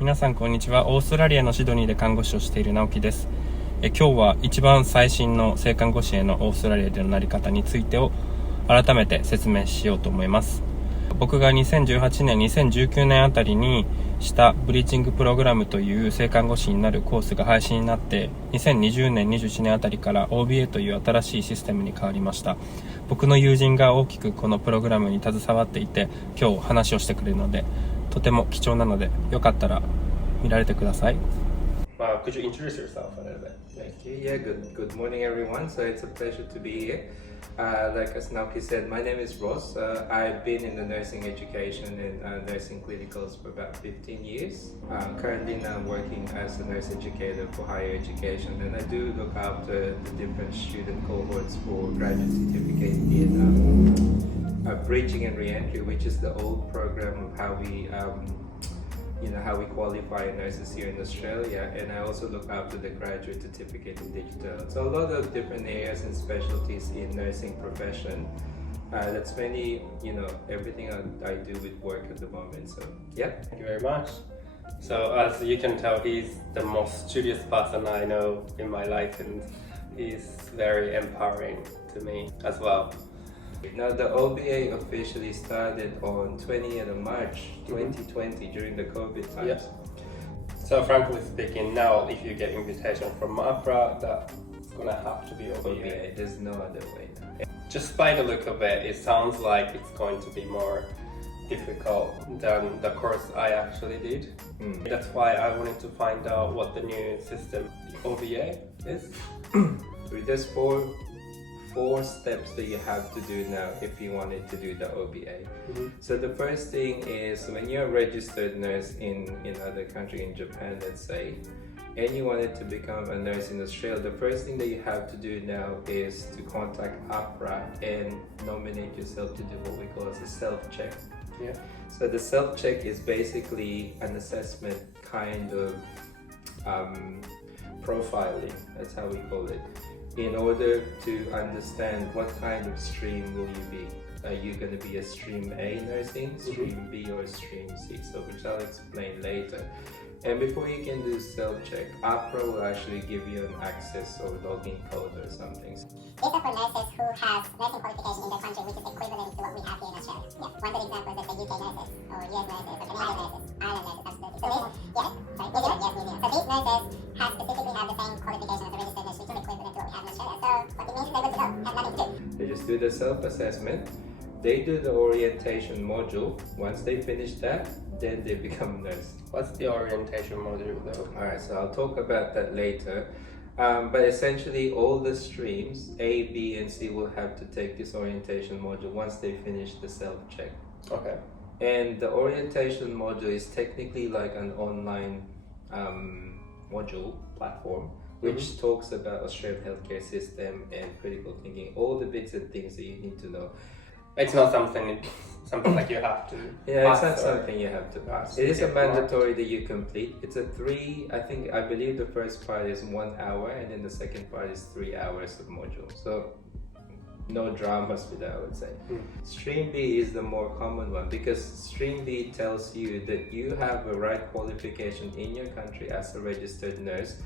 皆さんこんにちは。オーストラリアのシドニーで看護師をしているなおきです。今日は一番最新の正看護師へのオーストラリアでのなり方についてを改めて説明しようと思います。僕が2018年2019年あたりにしたブリーチングプログラムという正看護師になるコースが配信になって、2020年21年あたりから OBA という新しいシステムに変わりました。僕の友人が大きくこのプログラムに携わっていて、今日話をしてくれるのでとても貴重なので、よかったら見られてください。Could you introduce yourself a little bit? Thank you. Yeah, good morning everyone. So it's a pleasure to be here. Like as Naoki said, my name is Ross. I've been in the nursing education and nursing clinicals for about 15 years. Currently now working as a nurse educator for higher education, and I do look after the different student cohorts for graduate certificate in bridging and re-entry, which is the old program of how we how we qualify nurses here in Australia, and I also look after the graduate certificate in digital. So a lot of different areas and specialties in nursing profession. That's mainly, everything I do with work at the moment. So, yeah. Thank you very much. So as you can tell, he's the most studious person I know in my life, and he's very empowering to me as well. Now the OBA officially started on 20th of March 2020 during the COVID times. Yeah. So frankly speaking, now if you get invitation from APRA, that's gonna have to be OBA. Yeah, there's no other way. Just by the look of it, it sounds like it's going to be more difficult than the course I actually did. That's why I wanted to find out what the new system, the OBA, is. There's four steps that you have to do now if you wanted to do the OBA. So the first thing is, when you're a registered nurse in other country, in Japan let's say, and you wanted to become a nurse in Australia, the first thing that you have to do now is to contact APRA and nominate yourself to do what we call as a self-check. Yeah. So the self-check is basically an assessment kind of profiling, that's how we call it, in order to understand what kind of stream will you be. Are you going to be a stream A nursing, stream B, or stream C? So which I'll explain later. And before you can do self-check, APRA will actually give you an access or login code or something. These are for nurses who have nursing qualification in their country, which is equivalent to what we have here in Australia. Yeah. One good example is the UK nurses, or US nurses, or Canadian nurses, Ireland nurses, absolutely. So New Zealand, New Zealand. So these nurses specifically have the same qualification as a registered nurse, which is equivalent to what we have in Australia. So what it means is they're good to go, have nothing to do. They just do the self-assessment. They do the orientation module. Once they finish that, then they become a nurse. What's the orientation module though? Alright, so I'll talk about that later. But essentially all the streams, A, B, and C, will have to take this orientation module once they finish the self-check. Okay. And the orientation module is technically like an online module platform, which talks about Australian healthcare system and critical thinking, all the bits and things that you need to know. It's not something like you have to Yeah, it's not something you have to pass. It is a mandatory that you complete. It's a I believe the first part is 1 hour, and then the second part is 3 hours of module. So no dramas with that, I would say. Stream B is the more common one, because Stream B tells you that you have a right qualification in your country as a registered nurse,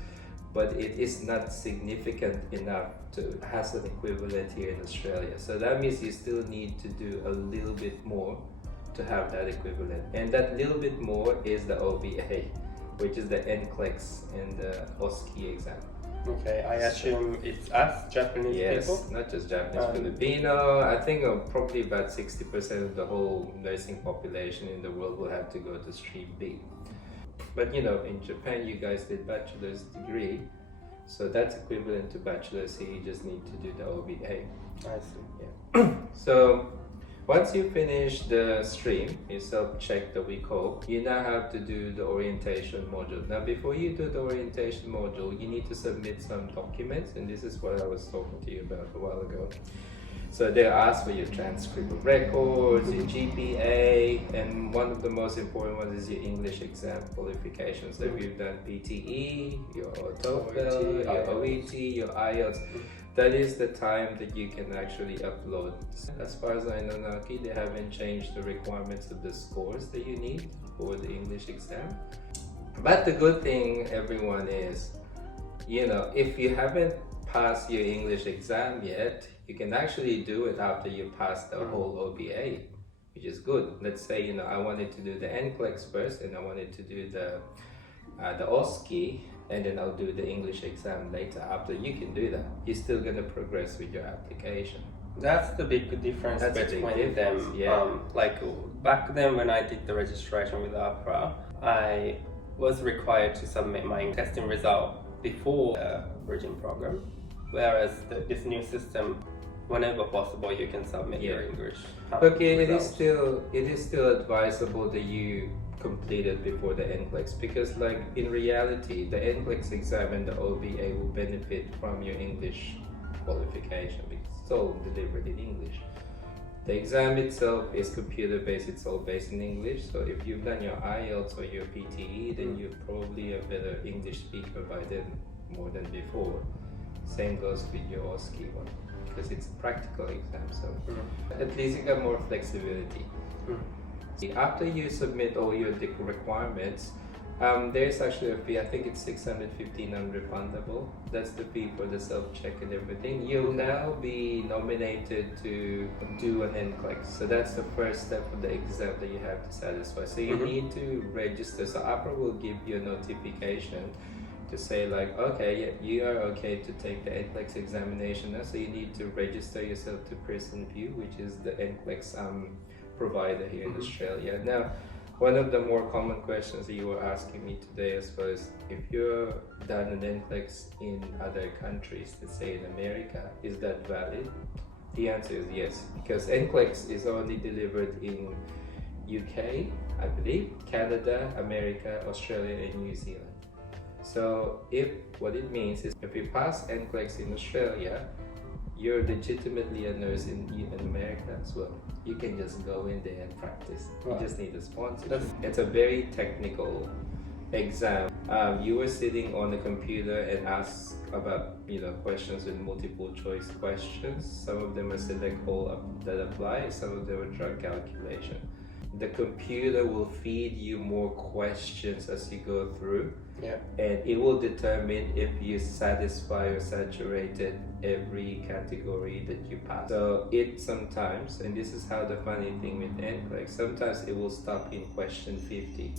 but it is not significant enough to has an equivalent here in Australia. So that means you still need to do a little bit more to have that equivalent. And that little bit more is the OBA, which is the NCLEX and the OSCE exam. Okay, I assume it's us, Japanese people? Yes, not just Japanese, Filipino. I think probably about 60% of the whole nursing population in the world will have to go to Stream B. But in Japan, you guys did bachelor's degree, so that's equivalent to bachelor's, so you just need to do the OBA. I see. Yeah. So once you finish the stream, your self-check that we call, you now have to do the orientation module. Now before you do the orientation module, you need to submit some documents, and this is what I was talking to you about a while ago. So they ask for your transcript of records, your GPA, and one of the most important ones is your English exam qualifications. So if you've done PTE, your TOEFL, your OET, your IELTS, that is the time that you can actually upload. As far as I know, Naoki, they haven't changed the requirements of the scores that you need for the English exam. But the good thing, everyone, is, if you haven't passed your English exam yet, you can actually do it after you pass the whole OBA, which is good. Let's say, I wanted to do the NCLEX first, and I wanted to do the OSCE, and then I'll do the English exam later. After you can do that, you're still going to progress with your application. That's the big difference between them. Yeah. Like back then when I did the registration with APRA, I was required to submit my testing result before the bridging program, whereas this new system, whenever possible, you can submit your English. Okay, results. it is still advisable that you complete it before the NCLEX, because like in reality, the NCLEX exam and the OBA will benefit from your English qualification because it's all delivered in English. The exam itself is computer-based, it's all based in English, so if you've done your IELTS or your PTE, then you're probably a better English speaker by then, more than before. Same goes with your OSCE one, because it's a practical exam, so at least you got more flexibility. After you submit all your requirements, there's actually a fee. I think it's $650 non-refundable. That's the fee for the self-check and everything. You'll now be nominated to do an NCLEX. So that's the first step of the exam that you have to satisfy. So you need to register. So APRA will give you a notification to say like, okay, yeah, you are okay to take the NCLEX examination now. So you need to register yourself to Pearson VUE, which is the NCLEX provider here in Australia. Now, one of the more common questions that you were asking me today as well is, if you're done an NCLEX in other countries, let's say in America, is that valid? The answer is yes, because NCLEX is only delivered in UK, I believe, Canada, America, Australia, and New Zealand. So what it means is, if you pass NCLEX in Australia, you're legitimately a nurse in America as well. You can just go in there and practice. You just need a sponsor. It's a very technical exam. You were sitting on the computer and ask about questions with multiple choice questions. Some of them are select all that apply. Some of them are drug calculation. The computer will feed you more questions as you go through, and it will determine if you satisfy or saturated every category that you pass. So it sometimes, and this is how the funny thing with NCLEX, sometimes it will stop in question 50.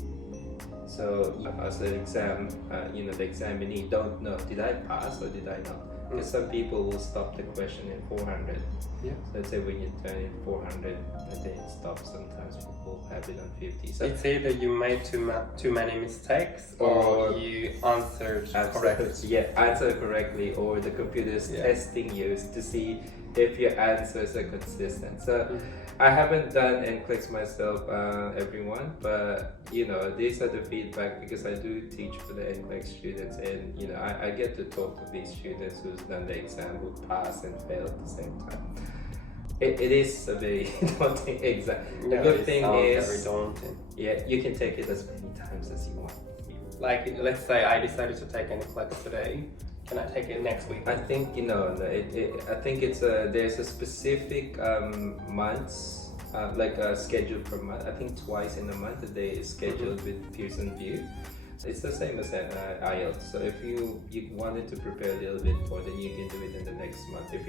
So as an exam, the examinee don't know, did I pass or did I not? Because some people will stop the question in 400. So let's say when you turn in 400 and then it stops, sometimes people have it on 50. So it's either you made too many mistakes or you answered correctly. Yeah, answer correctly, or the computer is testing you to see if your answers are consistent. So I haven't done NCLEX myself, everyone, but these are the feedback, because I do teach for the NCLEX students, and I get to talk to these students who's done the exam, who passed and failed at the same time. It is a very daunting exam. The good thing is, very daunting. You can take it as many times as you want. Like, let's say I decided to take NCLEX today. Can I take it next week? I think I think it's there's a specific months like a schedule per month. I think twice in a month a day is scheduled with Pearson VUE. It's the same as IELTS. So if you wanted to prepare a little bit more, then you can do it in the next month. If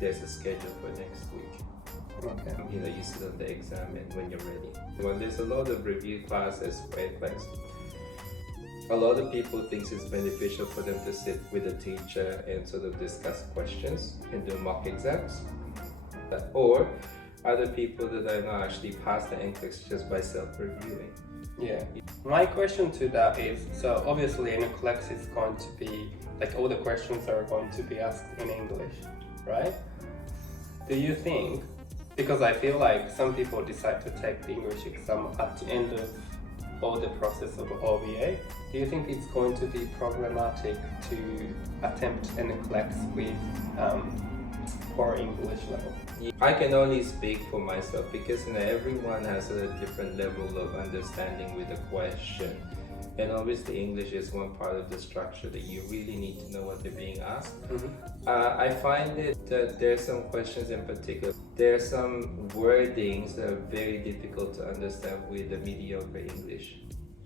there's a schedule for next week. Okay. You sit on the exam and when you're ready. Well, there's a lot of review classes for NCLEX. A lot of people think it's beneficial for them to sit with a teacher and sort of discuss questions and do mock exams. Or other people that I know actually pass the NCLEX just by self-reviewing. Yeah. My question to that is, so obviously NCLEX is going to be, like, all the questions are going to be asked in English, right? Do you think, because I feel like some people decide to take the English exam at the end of all the process of OBA, do you think it's going to be problematic to attempt NCLEX with poor English level? I can only speak for myself, because everyone has a different level of understanding with the question, and obviously English is one part of the structure that you really need to know what they're being asked. I find that there's some questions in particular. There are some wordings that are very difficult to understand with the mediocre English.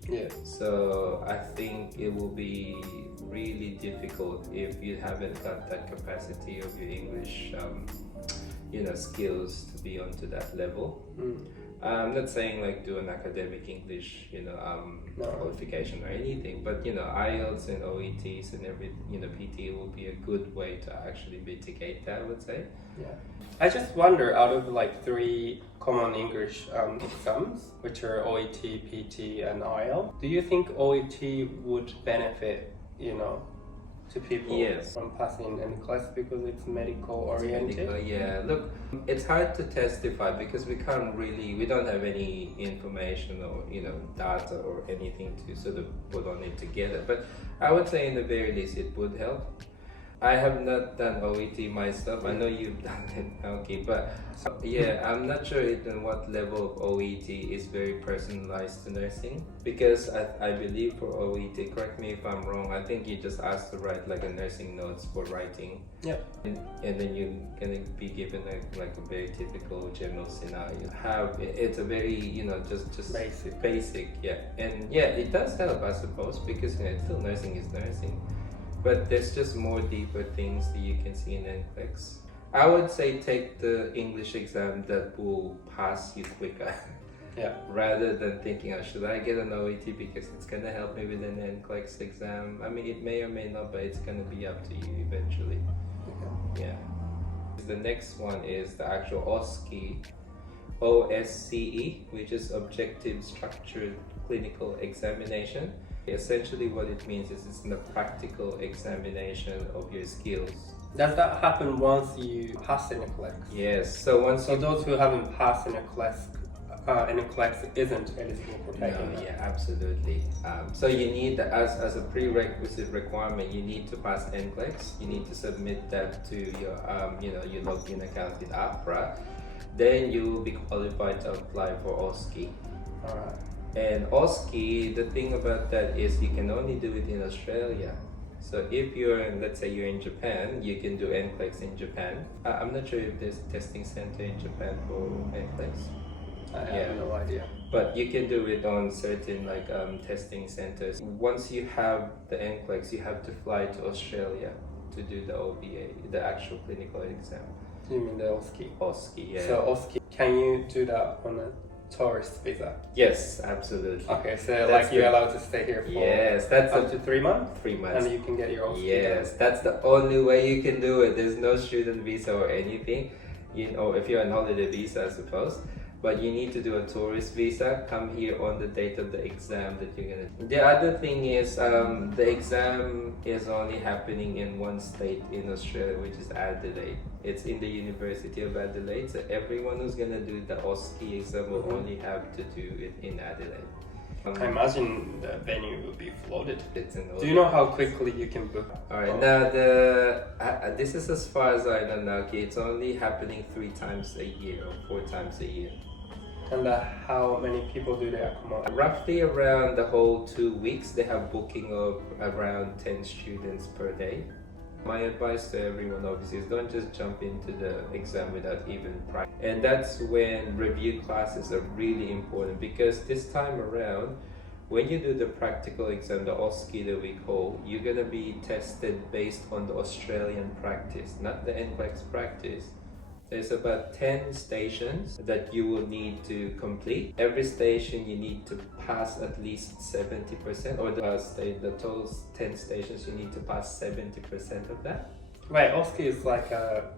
Yeah. So I think it will be really difficult if you haven't got that capacity of your English, skills to be onto that level. I'm not saying like do an academic English, qualification or anything, but IELTS and OETs and every, PT will be a good way to actually mitigate that, I would say. Yeah. I just wonder, out of like 3 common English exams, which are OET, PT, and IELTS, do you think OET would benefit, to people from passing NCLEX because it's medical oriented? Yeah, look, it's hard to testify because we don't have any information or data or anything to sort of put on it together, but I would say in the very least it would help. I have not done OET myself. I know you've done it, okay, but I'm not sure even what level of OET is very personalized to nursing, because I believe for OET, correct me if I'm wrong, I think you just asked to write like a nursing notes for writing. Yeah. And then you're gonna be given like a very typical general scenario. It's a very just basic, yeah. And yeah, it does help, I suppose, because still nursing is nursing. But there's just more deeper things that you can see in NCLEX. I would say take the English exam that will pass you quicker. Yeah. Rather than thinking, should I get an OET because it's going to help me with an NCLEX exam? I mean, it may or may not, but it's going to be up to you eventually. Okay. Yeah. The next one is the actual OSCE, which is Objective Structured Clinical Examination. Essentially what it means is it's a practical examination of your skills. Does that happen once you pass NCLEX? Yes. So those who haven't passed NCLEX isn't eligible for taking that? Yeah, absolutely. So you need, as a prerequisite requirement, you need to pass NCLEX. You need to submit that to your your login account with APRA. Then you will be qualified to apply for OSCE. All right. And OSCE, the thing about that is you can only do it in Australia. So if let's say you're in Japan, you can do NCLEX in Japan. I'm not sure if there's a testing center in Japan for NCLEX. I have no idea. But you can do it on certain testing centers. Once you have the NCLEX, you have to fly to Australia to do the OBA, the actual clinical exam. You mean the OSCE? OSCE, yeah. So OSCE, can you do that on a tourist visa? Yes, absolutely. Okay, so you're allowed to stay here for up to 3 months? 3 months. And you can get your OSCE. Yes, that's the only way you can do it. There's no student visa or anything. If you're on holiday visa, I suppose. But you need to do a tourist visa, come here on the date of the exam that you're gonna do. The other thing is the exam is only happening in one state in Australia, which is Adelaide. It's in the University of Adelaide, so everyone who's gonna do the OSCE exam will only have to do it in Adelaide. I imagine the venue will be flooded. Do you know how quickly you can book? Alright, now this is as far as I know now, okay, it's only happening 3 times a year or 4 times a year. And how many people do they accommodate? Roughly around the whole 2 weeks, they have booking of around 10 students per day. My advice to everyone obviously is don't just jump into the exam without even practice. And that's when review classes are really important, because this time around, when you do the practical exam, the OSCE that we call, you're going to be tested based on the Australian practice, not the NCLEX practice. There's about 10 stations that you will need to complete. Every station you need to pass at least 70%, or the total 10 stations you need to pass 70% of that. Right, OSCE is like a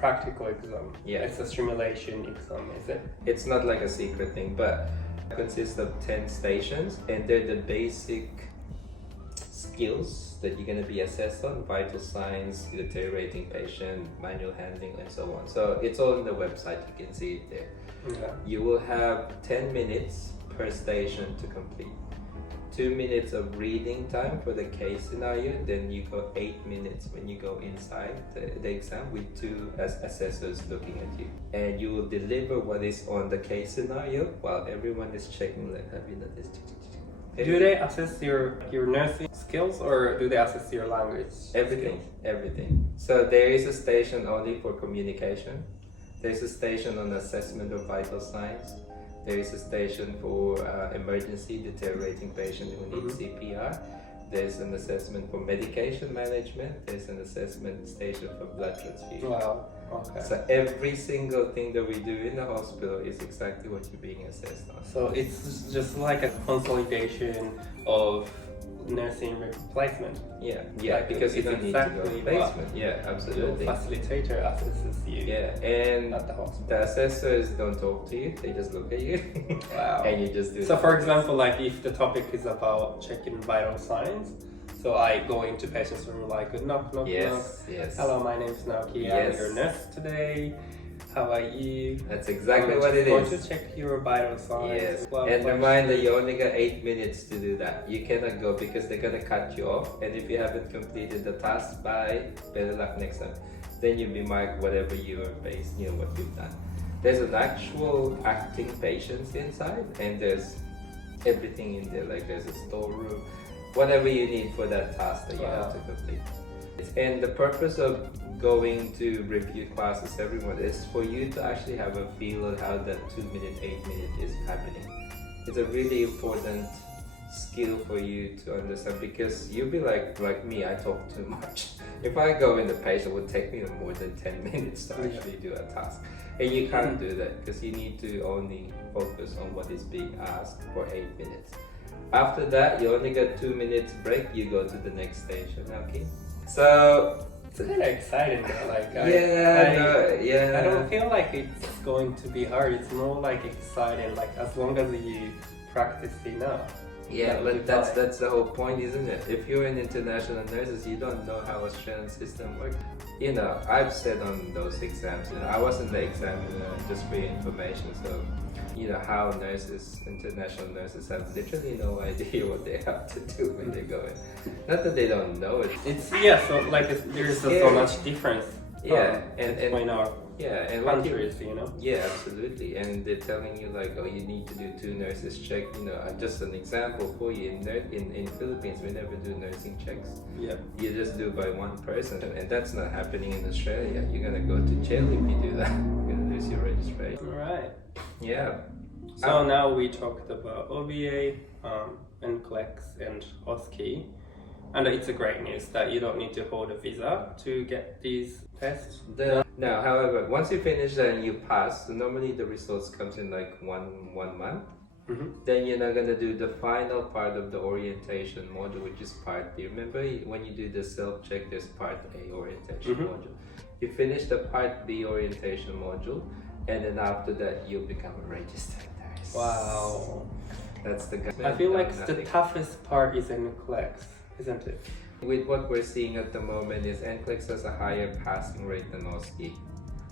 practical exam. Yeah. It's a simulation exam, is it? It's not like a secret thing, but it consists of 10 stations, and they're the basic skills that you're going to be assessed on: vital signs, deteriorating patient, manual handling, and so on. So it's all on the website, you can see it there. Okay. You will have 10 minutes per station to complete. 2 minutes of reading time for the case scenario, then you go 8 minutes when you go inside the exam with 2 assessors looking at you. And you will deliver what is on the case scenario while everyone is checking, like, have you done this? Do they assess your nursing skills, or do they assess your language? Everything. So there is a station only for communication. There's a station on assessment of vital signs. There is a station for emergency deteriorating patient who needs CPR. There's an assessment for medication management. There's an assessment station for blood transfusion. Wow. Okay. So every single thing that we do in the hospital is exactly what you're being assessed on. So it's just like a consolidation of nursing replacement. Yeah, Like because you it's don't need to go exactly to basement. Yeah, Your absolutely. facilitator assesses you. Yeah, and At the hospital. the assessors don't talk to you; they just look at you, Wow. and you just do. So the for test. example, like if the topic is about checking vital signs, so I go into patient's room like knock, knock, knock. Yes, yes. Hello, my name is Naoki. Yes. I'm your nurse today. How are you? That's exactly I'm what it just going is. to check your vital signs. Yes, Blah, and blah, remind that blah. you only got 8 minutes to do that. You cannot go because they're gonna cut you off, and if you haven't completed the task by better luck next time, then you'll be marked whatever you are based, what you've done. There's an actual acting patients inside, and there's everything in there. Like there's a storeroom, whatever you need for that task that you have to complete. And the purpose of going to review classes, everyone, is for you to actually have a feel of how that 2 minute, 8 minute is happening. It's a really important skill for you to understand because you'll be like me, I talk too much. If I go in the patient, it would take me more than 10 minutes to actually do a task. And you can't do that because you need to only focus on what is being asked for 8 minutes. After that, you only get 2 minutes break, you go to the next station, okay? So It's kind of exciting though. Like I don't feel like it's going to be hard. It's more like exciting. Like as long as you practice enough. Yeah, but that's the whole point, isn't it? If you're an international nurses, you don't know how Australian system works. I've said on those exams, I wasn't the examiner, just for your information. So, how nurses, international nurses, have literally no idea what they have to do when they go in. Not that they don't know it. So like there's so much difference. Between our countries, Yeah, absolutely. And they're telling you like, you need to do 2 nurses check. Just an example for you. In Philippines, we never do nursing checks. Yeah. You just do by one person, and that's not happening in Australia. You're gonna go to jail if you do that. You're gonna lose your registration. All right. Yeah. So now we talked about OBA, NCLEX, and OSCE. And it's a great news that you don't need to hold a visa to get these tests. Now, however, once you finish that and you pass, so normally the results comes in like one month. Mm-hmm. Then you're not gonna do the final part of the orientation module, which is part B. Remember when you do the self-check, there's part A orientation module. You finish the part B orientation module, and then after that you'll become a registered nurse. Wow. That's the. I feel like the toughest part is NCLEX, isn't it? With what we're seeing at the moment is NCLEX has a higher passing rate than OSCE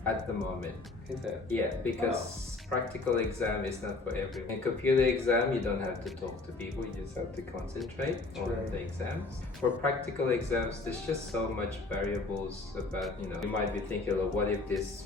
at the moment. Is it? Yeah, because practical exam is not for everyone. In computer exam, you don't have to talk to people, you just have to concentrate on the exams. For practical exams, there's just so much variables about, you might be thinking, what if this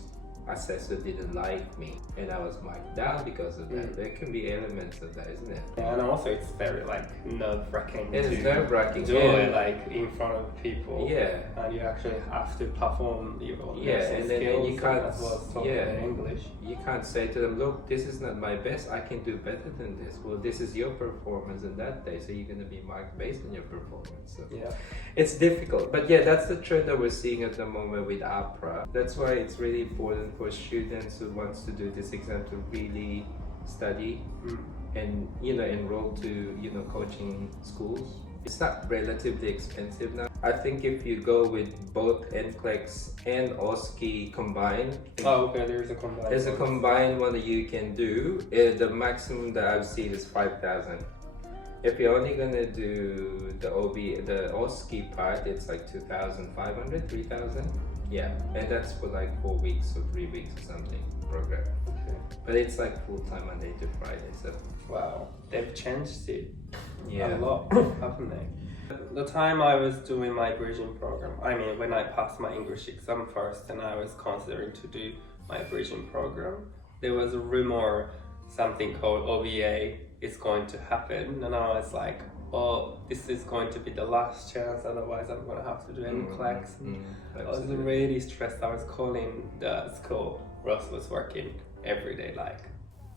assessor didn't like me and I was marked down because of that? There can be elements of that, isn't it? Yeah, and also it's very nerve-wracking It's to nerve-wracking. do it in front of people. Yeah. And you actually have to perform your And then skills you can't, as well as talking in English. You can't say to them, look, this is not my best, I can do better than this. Well, this is your performance on that day, so you're going to be marked based on your performance. So it's difficult. But that's the trend that we're seeing at the moment with APRA. That's why it's really important for students who wants to do this exam to really study and enroll to coaching schools. It's not relatively expensive now. I think if you go with both NCLEX and OSCE combined, There's a combined. there's a combined one that you can do. The maximum that I've seen is 5,000. If you're only gonna do the the OSCE part, it's like 2,500, 3,000. Yeah, and that's for like 4 weeks or 3 weeks or something program. Okay. But it's like full time Monday to Friday. So Wow, they've changed it yeah, a lot, haven't they? The time I was doing my bridging program, when I passed my English exam first and I was considering to do my bridging program, there was a rumor something called OBA is going to happen, and I was like, this is going to be the last chance, otherwise I'm going to have to do NCLEX. I was really stressed. I was calling the school Ross was working every day,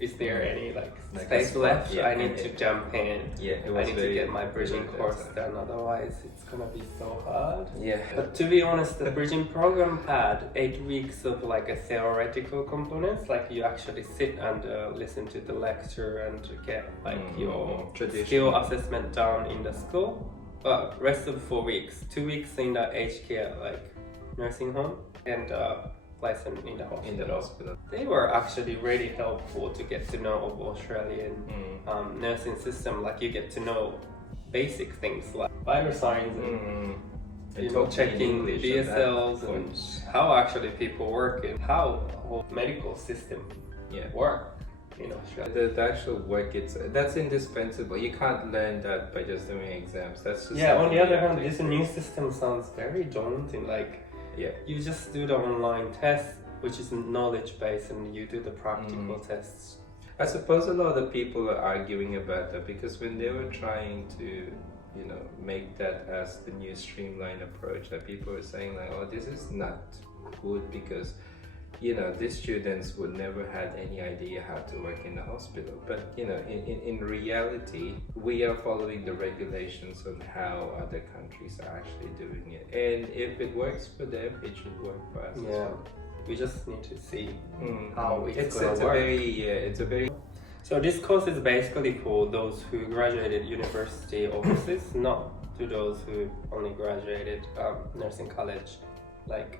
is there any like Like space a spot, left? yeah, I need yeah. to jump in. Yeah, it I was need to very get my bridging good course that done, otherwise it's gonna be so hard. Yeah. But to be honest, the bridging program had 8 weeks of like a theoretical components, like you actually sit and listen to the lecture and get like your traditional. skill assessment done in the school. But rest of 4 weeks, 2 weeks in the aged care like nursing home and lesson in the hospital. In the hospital. They were actually really helpful to get to know of Australian nursing system. Like you get to know basic things like vital signs and checking BSLs and how actually people work and how the whole medical system work in Australia. The actual work, that's indispensable. You can't learn that by just doing exams. That's just On the other hand, this new system sounds very daunting. Like you just do the online test, which is knowledge based, and you do the practical tests. I suppose a lot of people are arguing about that because when they were trying to, make that as the new streamlined approach, that people were saying like, oh, this is not good because, these students would never had any idea how to work in the hospital. But, in reality, we are following the regulations on how other countries are actually doing it. And if it works for them, it should work for us as well. We just need to see how it's gonna work. So this course is basically for those who graduated university overseas, not to those who only graduated nursing college, like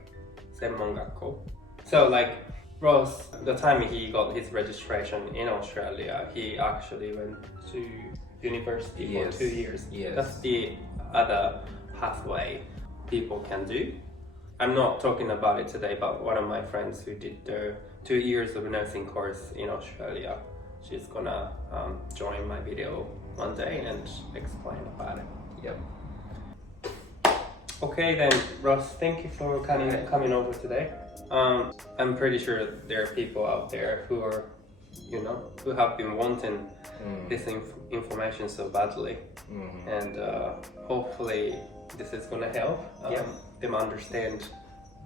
Senmongakko. So like Ross, the time he got his registration in Australia, he actually went to university for 2 years. Yes. That's the other pathway people can do. I'm not talking about it today, but one of my friends who did the 2 years of nursing course in Australia, she's gonna join my video one day and explain about it. Yep. Okay then, Ross, thank you for coming over today. I'm pretty sure there are people out there who are, who have been wanting this information so badly, and hopefully this is gonna help them understand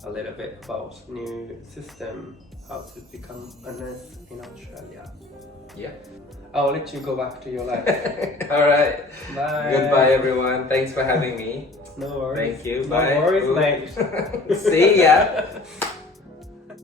a little bit about new system, how to become a nurse in Australia. Yeah. I'll let you go back to your life. All right. Bye. Goodbye, everyone. Thanks for having me. No worries. Thank you. No Bye. worries, mate. See ya.